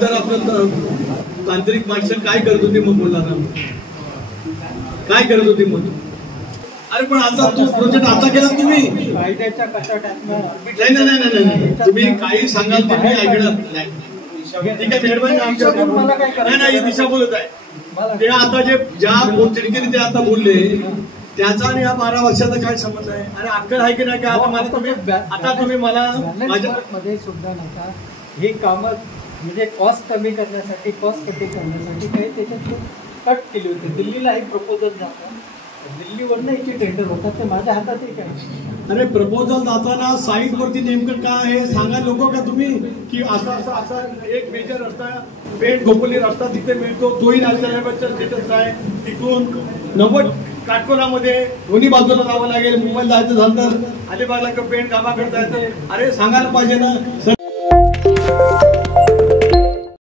नंतर आपलं तांत्रिक माणसं काय करत होती मग बोलला ना, काय करत होती मग. अरे पण आता तो प्रोजेक्ट आता केला तुम्ही, नाही तुम्ही काही सांगाल ते मी ऐकणार नाही. ठीक आहे, मेहरबानी आमच्या नाही दिशा बोलत आहे ते आता जे ज्या चिडकीने ते आता बोलले त्याचा आणि या 12 वर्षाचा काय संबंध आहे. आणि अक्कल आहे की नाही काय. आता तुम्ही मला माझ्या मध्ये सुद्धा नका ही कामं म्हणजे कॉस्ट कमी करण्यासाठी, कॉस्ट कमी करण्यासाठी काही त्याच्यात कट केली होती. दिल्लीला एक प्रपोजल जातं, दिल्लीवरनं याची टेंडर होतात, ते माझ्या हातात एक आहे. अरे प्रपोजल जाताना साईट वरती नेमकं काय आहे सांगा लोक का तुम्ही, की असा असा असा एक मेजर रस्ता पेठ खोपोली रस्ता तिथे मिळतो, तोही नॅशनल स्टेटस आहे. तिथून 90 काटकोनामध्ये दोन्ही बाजूला जावं लागेल. मुंबईला जायचं झालं तर अलिबागला पेठ कामा करता येतं. अरे सांगायला पाहिजे ना.